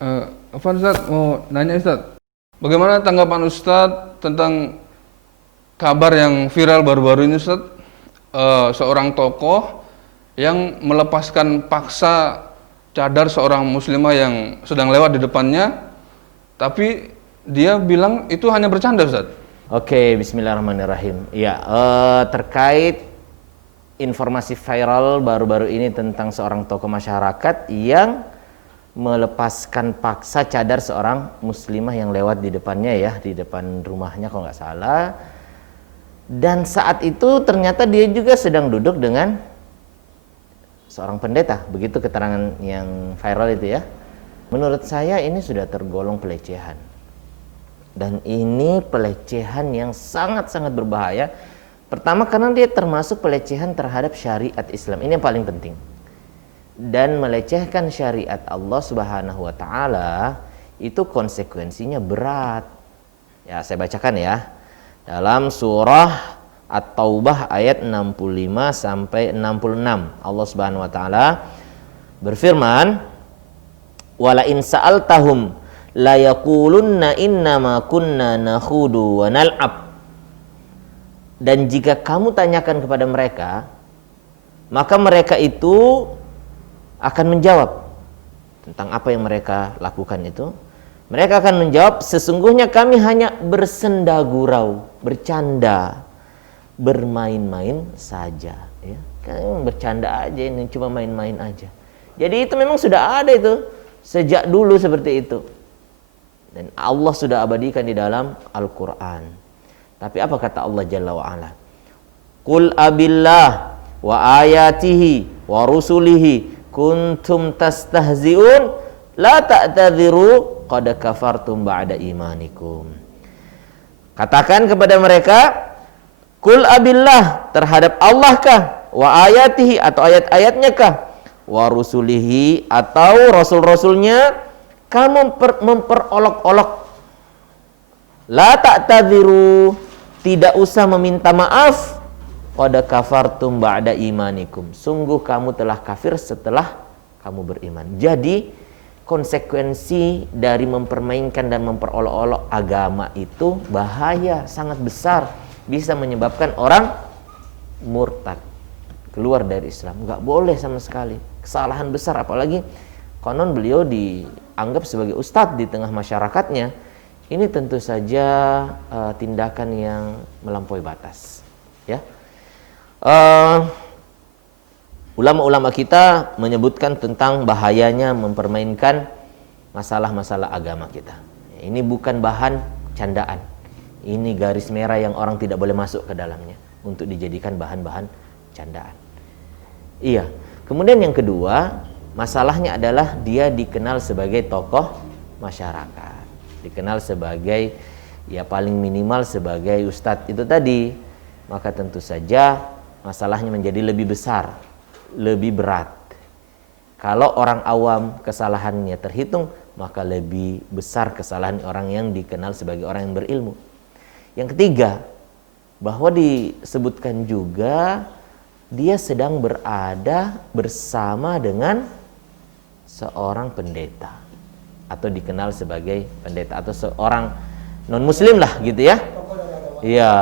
Afwan Ustaz, mau nanya Ustaz, bagaimana tanggapan Ustaz tentang kabar yang viral baru-baru ini Ustaz? Seorang tokoh yang melepaskan paksa cadar seorang muslimah yang sedang lewat di depannya, tapi dia bilang itu hanya bercanda Ustaz. Oke, bismillahirrahmanirrahim. Ya, terkait informasi viral baru-baru ini tentang seorang tokoh masyarakat yang melepaskan paksa cadar seorang muslimah yang lewat di depannya ya, di depan rumahnya kalau nggak salah. Dan saat itu ternyata dia juga sedang duduk dengan seorang pendeta. Begitu keterangan yang viral itu ya. Menurut saya ini sudah tergolong pelecehan. Dan ini pelecehan yang sangat-sangat berbahaya. Pertama karena dia termasuk pelecehan terhadap syariat Islam. Ini yang paling penting. Dan melecehkan syariat Allah Subhanahu wa taala itu konsekuensinya berat. Ya, saya bacakan ya. Dalam surah At-Taubah ayat 65 sampai 66. Allah Subhanahu wa taala berfirman, "Wala in sa'altahum la yaqulunna innama kunna nakhudu wa nal'ab." Dan jika kamu tanyakan kepada mereka, maka mereka itu akan menjawab tentang apa yang mereka lakukan itu. Mereka akan menjawab, sesungguhnya kami hanya bersenda gurau, bercanda, bermain-main saja. Ya, kan bercanda aja, ini cuma main-main aja. Jadi itu memang sudah ada itu sejak dulu seperti itu. Dan Allah sudah abadikan di dalam Al-Quran. Tapi apa kata Allah Jalla wa'ala? Qul abillah wa ayatihi wa rusulihi kuntum tastahzi'un la ta'tadhiru qad kafartum ba'da imanikum. Katakan kepada mereka, Qul abillah, terhadap Allah kah, wa ayatihi atau ayat-ayatnya kah, wa rusulihi atau rasul-rasulnya kamu memperolok-olok. La ta'tadhiru, tidak usah meminta maaf. Qad kafartum ba'da imanikum, sungguh kamu telah kafir setelah kamu beriman. Jadi konsekuensi dari mempermainkan dan memperolok-olok agama itu bahaya, sangat besar. Bisa menyebabkan orang murtad, keluar dari Islam. Nggak boleh sama sekali, kesalahan besar. Apalagi konon beliau dianggap sebagai ustadz di tengah masyarakatnya. Ini tentu saja tindakan yang melampaui batas ya. Ulama-ulama kita menyebutkan tentang bahayanya mempermainkan masalah-masalah agama kita. Ini bukan bahan candaan. Ini garis merah yang orang tidak boleh masuk ke dalamnya untuk dijadikan bahan-bahan candaan. Iya. Kemudian yang kedua, masalahnya adalah dia dikenal sebagai tokoh masyarakat. Dikenal sebagai, ya paling minimal sebagai ustadz itu tadi. Maka tentu saja masalahnya menjadi lebih besar, lebih berat. Kalau orang awam kesalahannya terhitung, maka lebih besar kesalahan orang yang dikenal sebagai orang yang berilmu. Yang ketiga, bahwa disebutkan juga dia sedang berada bersama dengan seorang pendeta atau dikenal sebagai pendeta atau seorang non muslim lah gitu ya. Iya,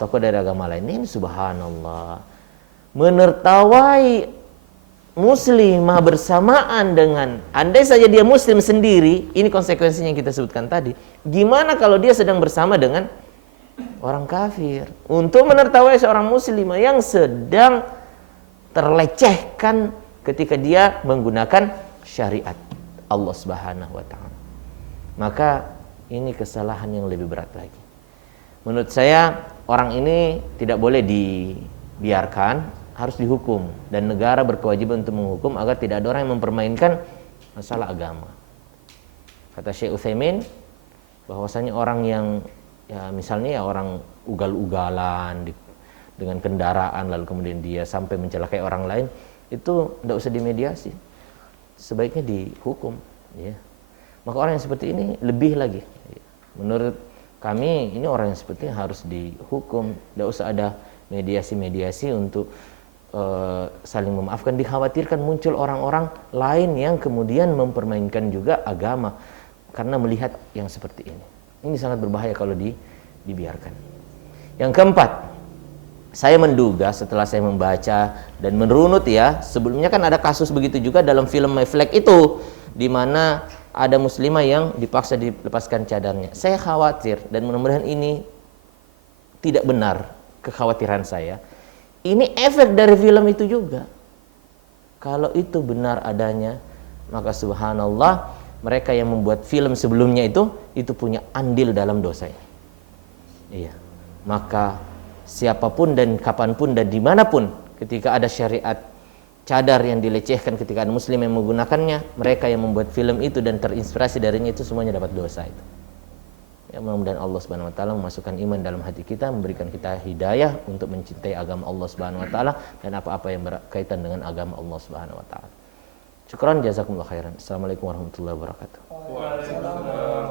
tokoh dari agama lain. Ini subhanallah, menertawai muslimah bersamaan dengan, andai saja dia muslim sendiri, ini konsekuensinya yang kita sebutkan tadi. Gimana kalau dia sedang bersama dengan orang kafir untuk menertawai seorang muslimah yang sedang terlecehkan ketika dia menggunakan syariat Allah Subhanahu wa taala. Maka ini kesalahan yang lebih berat lagi. Menurut saya orang ini tidak boleh dibiarkan, harus dihukum, dan negara berkewajiban untuk menghukum agar tidak ada orang yang mempermainkan masalah agama. Kata Syekh Utsaimin bahwasanya orang yang ya misalnya ya orang ugal-ugalan dengan kendaraan lalu kemudian dia sampai mencelakai orang lain, itu tidak usah dimediasi, sebaiknya dihukum ya. Maka orang yang seperti ini lebih lagi menurut kami, ini orang yang seperti ini harus dihukum. Tidak usah ada mediasi-mediasi untuk saling memaafkan, dikhawatirkan muncul orang-orang lain yang kemudian mempermainkan juga agama karena melihat yang seperti ini. Ini sangat berbahaya kalau dibiarkan. Yang keempat, saya menduga setelah saya membaca dan merunut ya, sebelumnya kan ada kasus begitu juga dalam film My Flag itu, di mana ada muslimah yang dipaksa dilepaskan cadarnya. Saya khawatir, dan mudah-mudahan ini tidak benar kekhawatiran saya. Ini efek dari film itu juga. Kalau itu benar adanya, maka subhanallah, mereka yang membuat film sebelumnya itu punya andil dalam dosa ini. Iya. Maka siapapun dan kapanpun dan dimanapun, ketika ada syariat cadar yang dilecehkan, ketika ada muslim yang menggunakannya, mereka yang membuat film itu dan terinspirasi darinya itu semuanya dapat dosa itu. Ya, mudah-mudahan Allah Subhanahu wa taala memasukkan iman dalam hati kita, memberikan kita hidayah untuk mencintai agama Allah Subhanahu wa taala dan apa-apa yang berkaitan dengan agama Allah Subhanahu wa taala. Syukran, jazakumullah khairan. Assalamualaikum warahmatullahi wabarakatuh. Waalaikumsalam.